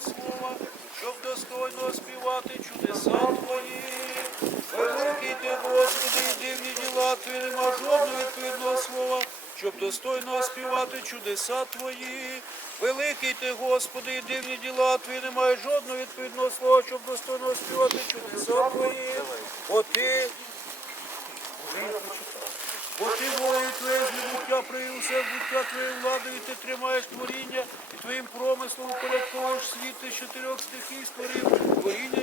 слова, щоб достойно співати чудеса Твої. Великий ти, Господи, і дивні діла Твої, нема жодного відповідного слова, щоб достойно співати чудеса Твої. Великий ти, Господи, і дивні діла Твої, немає жодного відповідного слова, щоб достойно співати чудеса Твої. Бо ти Бо ти волею твоє усе в буття твоєю владою, і ти тримаєш творіння, і твоїм промислом упорядковуєш світ, з чотирьох стихій створив, творіння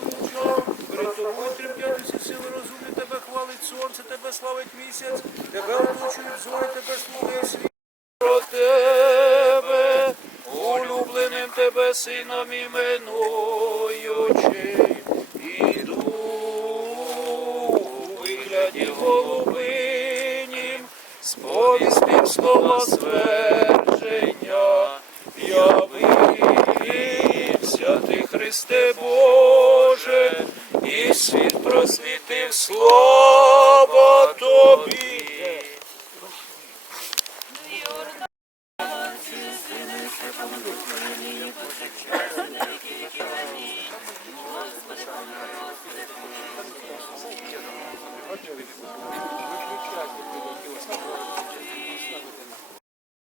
чоловічого. Перед тобою тремтять сили розумні, тебе хвалить сонце, тебе славить місяць, тебе оточують зорі, тебе слуги світ. Про тебе, улюбленим тебе сином іменуючи, сповістив слова звершення, явився ти, Христе Боже, і світ просвітив слава Тобі.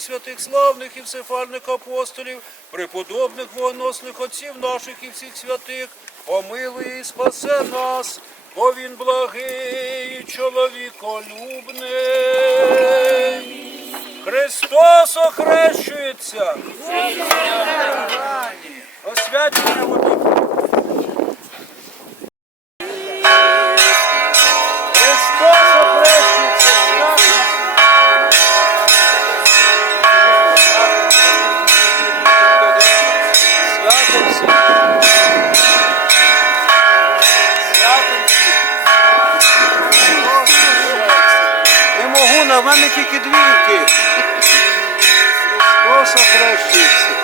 Святих славних і всефальних апостолів, преподобних вогоносних отців наших і всіх святих, помилуй і спасе нас, бо він благий, і чоловіколюбний. Христос охрещується. Освячення води. мене тільки дві руки. Христос охрещується.